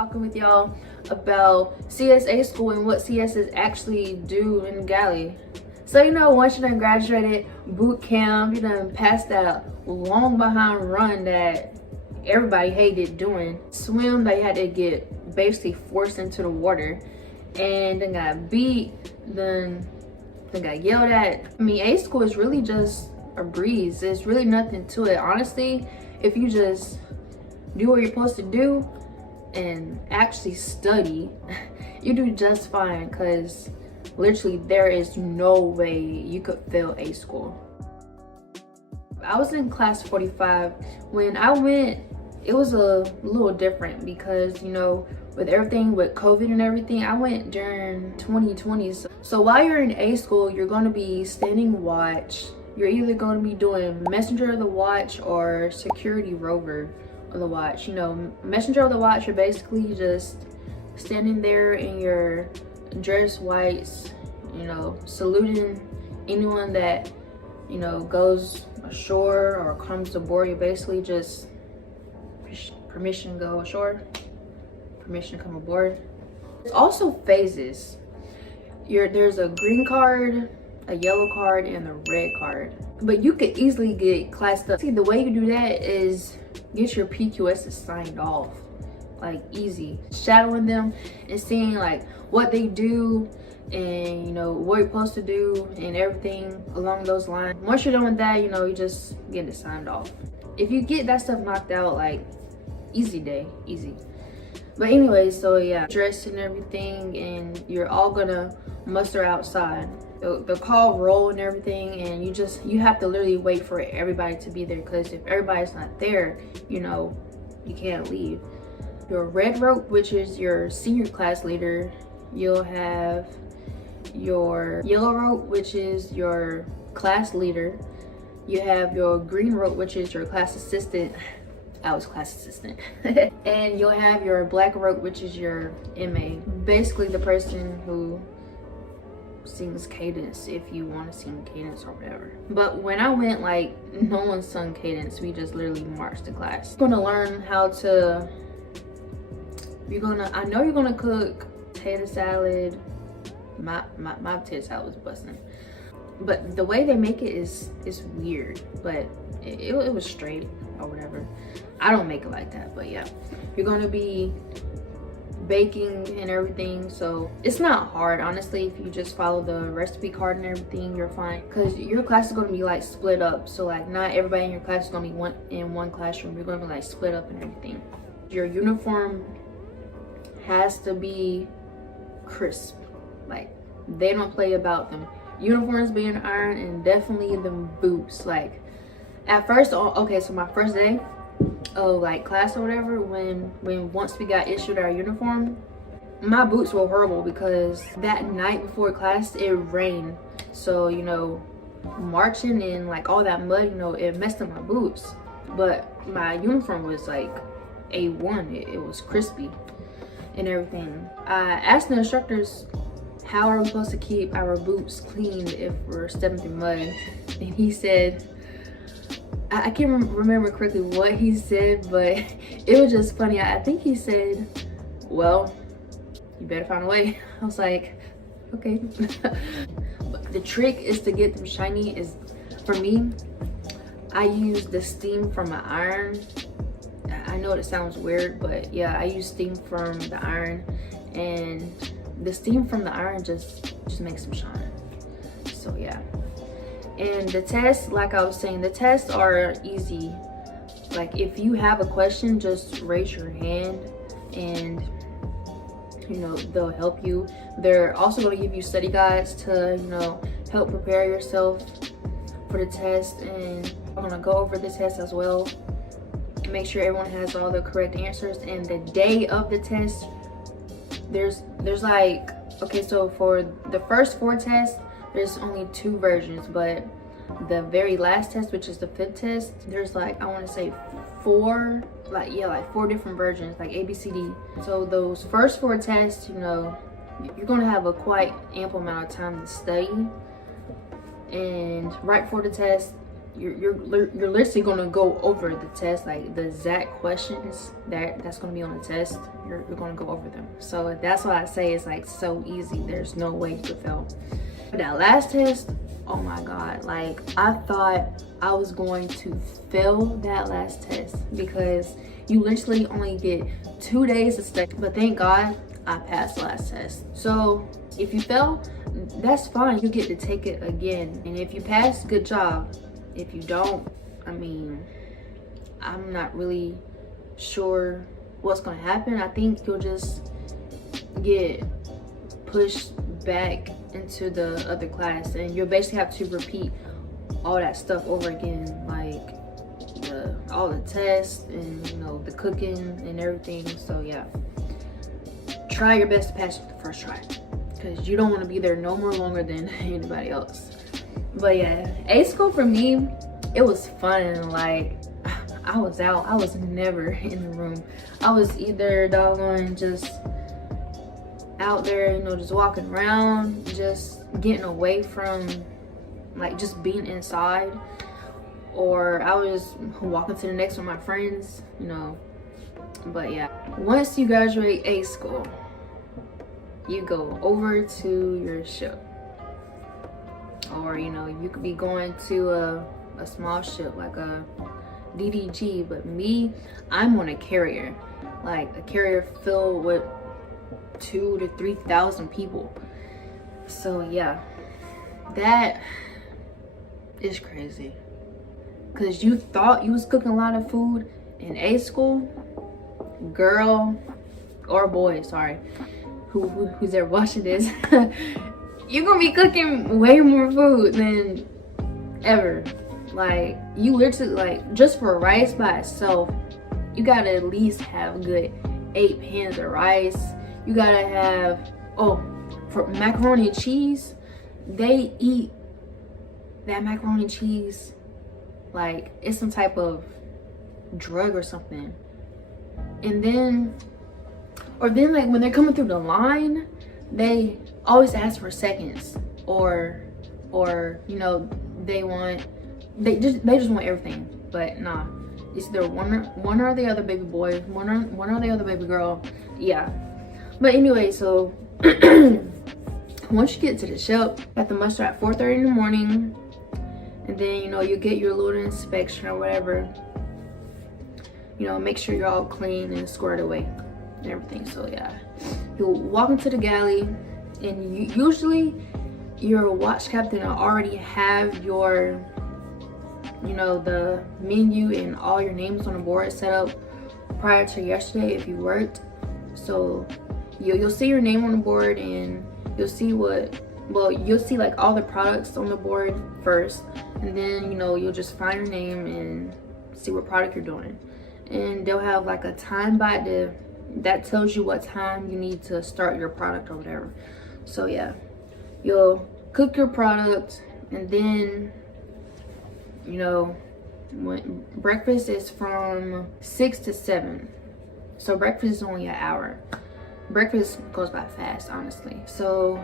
talking with y'all about CSA school and what CSs actually do in Galley. So once you done graduated boot camp, you done passed that long behind run that everybody hated doing, swim that you had to get basically forced into the water, and then got beat, then got yelled at. I mean, A school is really just a breeze. There's really nothing to it. Honestly, if you just do what you're supposed to do and actually study, you do just fine, because literally there is no way you could fail A school. I was in class 45. When I went, it was a little different because with everything with COVID and everything, I went during 2020. So while you're in A school, you're going to be standing watch. You're either going to be doing messenger of the watch or security rover of the watch. Messenger of the watch, you're basically just standing there in your dress whites, saluting anyone that goes ashore or comes aboard. You basically just permission to go ashore, permission to come aboard. There's also phases. There's a green card, a yellow card, and a red card, but you could easily get classed up. See, the way you do that is get your PQSs signed off, like easy, shadowing them and seeing like what they do and what you're supposed to do and everything along those lines. Once you're done with that, you just get it signed off. If you get that stuff knocked out, like easy day, easy. But anyway, so yeah, dressed and everything, and you're all gonna muster outside. The call roll and everything, and you have to literally wait for everybody to be there, because if everybody's not there, you can't leave. Your red rope, which is your senior class leader, you'll have your yellow rope, which is your class leader. You have your green rope, which is your class assistant. I was class assistant. And you'll have your black rope, which is your MA. Basically the person who sings cadence, if you want to sing cadence or whatever. But when I went, like, no one sung cadence. We just literally marched to class. You're gonna learn how to, I know you're gonna cook potato salad. My potato salad was busting, but the way they make it is weird, but it was straight or whatever. I don't make it like that, but yeah, you're gonna be baking and everything, so it's not hard, honestly. If you just follow the recipe card and everything, you're fine, because your class is going to be like split up. So like not everybody in your class is going to be in one classroom. You're going to be like split up and everything. Your uniform has to be crisp. Like, they don't play about them uniforms being ironed, and definitely them boots. Like, at first, okay, so my first day of like class or whatever, when once we got issued our uniform, my boots were horrible because that night before class it rained. So marching in like all that mud, it messed up my boots. But my uniform was like A1. It was crispy and everything. I asked the instructors, how are we supposed to keep our boots clean if we're stepping through mud? And he said, I can't remember correctly what he said, but it was just funny. I think he said, well, you better find a way. I was like, okay. But the trick is to get them shiny is, for me, I use the steam from an iron. I know it sounds weird, but yeah, I use steam from the iron, and the steam from the iron just makes them shine. So yeah. And the tests, like I was saying, the tests are easy. Like, if you have a question, just raise your hand and they'll help you. They're also going to give you study guides to help prepare yourself for the test, and I'm going to go over the test as well, make sure everyone has all the correct answers. And the day of the test, there's like, okay, so for the first 4 tests, there's only 2 versions, but the very last test, which is the 5th test, there's like, I want to say 4 different versions, like A, B, C, D. So those first 4 tests, you're going to have a quite ample amount of time to study. And right before the test, you're literally gonna go over the test, like the exact questions that's gonna be on the test. You're gonna go over them. So that's why I say it's like so easy. There's no way you could fail. But that last test, oh my god, like I thought I was going to fail that last test because you literally only get 2 days to study. But thank God I passed the last test. So if you fail, that's fine. You get to take it again. And if you pass, good job. If you don't, I mean, I'm not really sure what's gonna happen. I think you'll just get pushed back into the other class, and you'll basically have to repeat all that stuff over again, like all the tests and, you know, the cooking and everything. So yeah, try your best to pass with the first try, because you don't want to be there no more longer than anybody else. But yeah, A school for me, it was fun. Like I was out, I was never in the room. I was either doggone just out there, you know, just walking around, just getting away from like just being inside, or I was walking to the next one with my friends, you know. But yeah, once you graduate A school, you go over to your ship, or you know, you could be going to a small ship like a DDG. But me, I'm on a carrier, like a carrier filled with 2,000 to 3,000 people. So yeah, that is crazy, because you thought you was cooking a lot of food in A school, girl or boy, sorry, who's ever watching this, you're gonna be cooking way more food than ever. Like you literally, like just for rice by itself, you gotta at least have a good 8 pans of rice. You gotta have, oh, for macaroni and cheese, they eat that macaroni and cheese like it's some type of drug or something. And then, or then like when they're coming through the line, they always ask for seconds, or you know, they just want everything. But nah, it's either one or the other baby boy, one or the other baby girl. Yeah. But anyway, so once you get to the ship, you have to muster at 4:30 in the morning, and then, you know, you get your little inspection or whatever. You know, make sure you're all clean and squared away and everything. So yeah, you'll walk into the galley, and usually your watch captain will already have your, you know, the menu and all your names on the board set up prior to yesterday if you worked. So you'll see your name on the board, and you'll see you'll see like all the products on the board first, and then, you know, you'll just find your name and see what product you're doing. And they'll have like a time that tells you what time you need to start your product or whatever. So yeah, you'll cook your product, and then, you know, when breakfast is from 6 to 7. So breakfast is only an hour. Breakfast goes by fast, honestly. So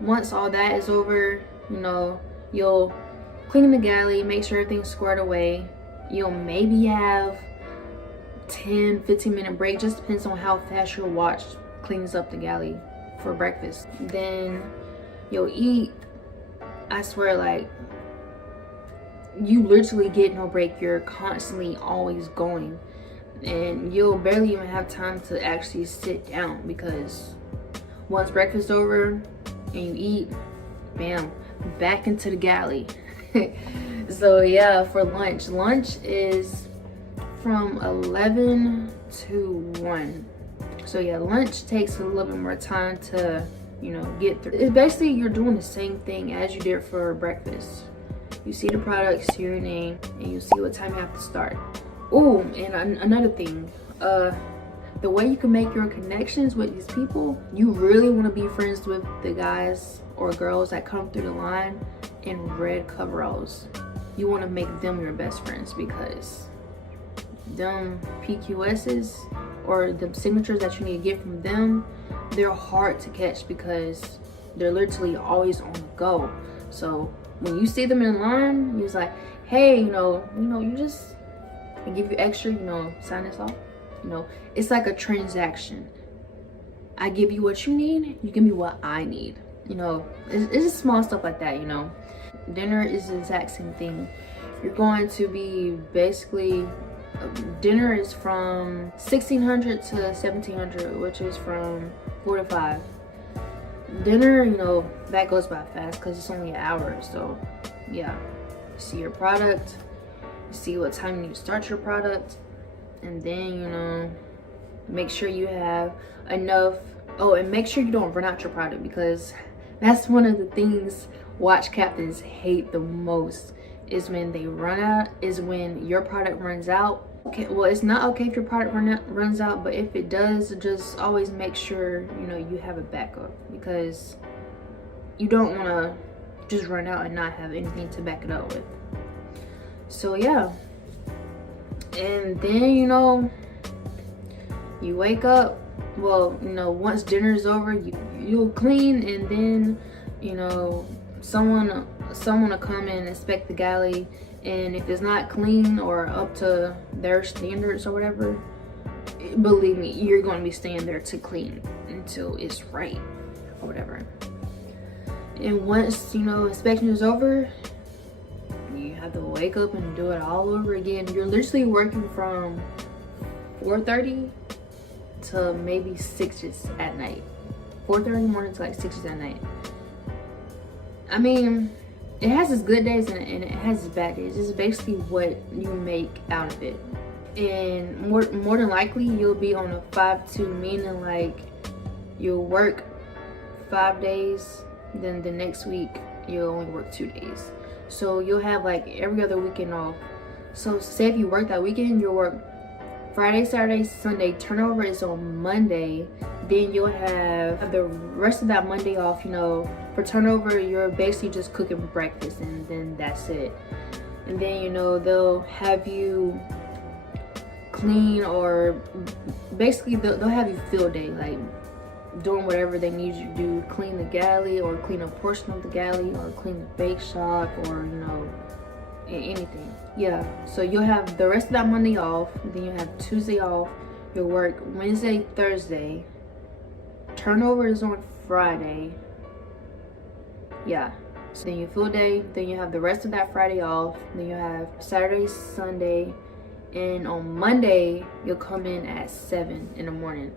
once all that is over, you know, you'll clean the galley, make sure everything's squared away. You'll maybe have 10-15 minute break, just depends on how fast your watch cleans up the galley for breakfast. Then you'll eat. I swear, like, you literally get no break. You're constantly always going, and you'll barely even have time to actually sit down, because once breakfast over and you eat, bam, back into the galley. So yeah, for lunch is from 11 to 1. So yeah, lunch takes a little bit more time to, you know, get through. It's basically you're doing the same thing as you did for breakfast. You see the products, see your name, and you see what time you have to start. Oh, and another thing, the way you can make your connections with these people, you really want to be friends with the guys or girls that come through the line in red coveralls. You want to make them your best friends, because them PQSs or the signatures that you need to get from them, they're hard to catch because they're literally always on the go. So when you see them in line, you're like, hey, you just, I give you extra, sign this off. It's like a transaction. I give you what you need, you give me what I need. It's just small stuff like that. Dinner is the exact same thing. You're going to be basically, dinner is from 1600 to 1700, which is from 4 to 5. Dinner, that goes by fast because it's only an hour. So yeah, you see your product, you see what time you start your product, and then make sure you have enough. Oh, and make sure you don't run out your product, because that's one of the things watch captains hate the most, is when they run out, is when your product runs out. Okay, well, it's not okay if your product runs out, but if it does, just always make sure you have a backup, because you don't want to just run out and not have anything to back it up with. So yeah, and then you wake up. Well, once dinner's over, you'll clean, and then someone will come and inspect the galley, and if it's not clean or up to their standards or whatever, believe me, you're going to be staying there to clean until it's right or whatever. And once inspection is over, you have to wake up and do it all over again. You're literally working from 4:30 to maybe 6 at night. 4:30 in the morning to like 6 at night. I mean, it has its good days and it has its bad days. It's basically what you make out of it. And more than likely, you'll be on a 5-2, meaning like you'll work 5 days, then the next week you'll only work 2 days. So you'll have like every other weekend off. So say if you work that weekend, you'll work Friday, Saturday, Sunday. Turnover is on Monday. Then you'll have the rest of that Monday off. For turnover, you're basically just cooking breakfast, and then that's it. And then they'll have you clean, or basically they'll have you field day, like doing whatever they need you to do. Clean the galley, or clean a portion of the galley, or clean the bake shop, or anything. Yeah, so you'll have the rest of that Monday off, then you'll have Tuesday off. You'll work Wednesday, Thursday. Turnover is on Friday. Yeah, so then you full day, then you have the rest of that Friday off, then you have Saturday, Sunday, and on Monday you'll come in at 7 in the morning,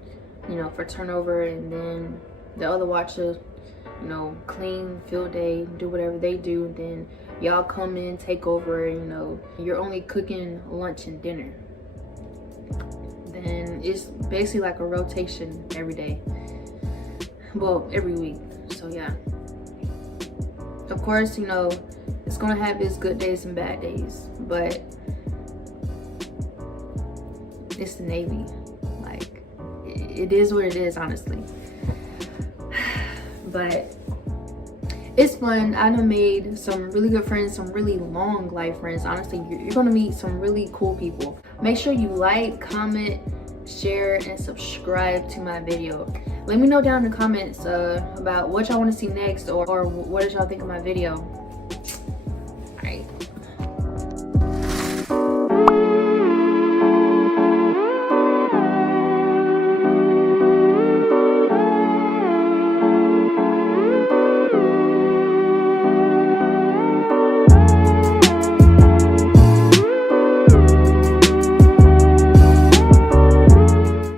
for turnover. And then the other watchers, clean, field day, do whatever they do, and then y'all come in, take over. You're only cooking lunch and dinner. Then it's basically like a rotation every day, well, every week. So yeah, of course it's gonna have its good days and bad days, but it's the Navy. Like, it is what it is, honestly. But it's fun. I done made some really good friends, some really long life friends. Honestly, you're gonna meet some really cool people. Make sure you like, comment, share, and subscribe to my video. Let me know down in the comments about what y'all want to see next, or what did y'all think of my video.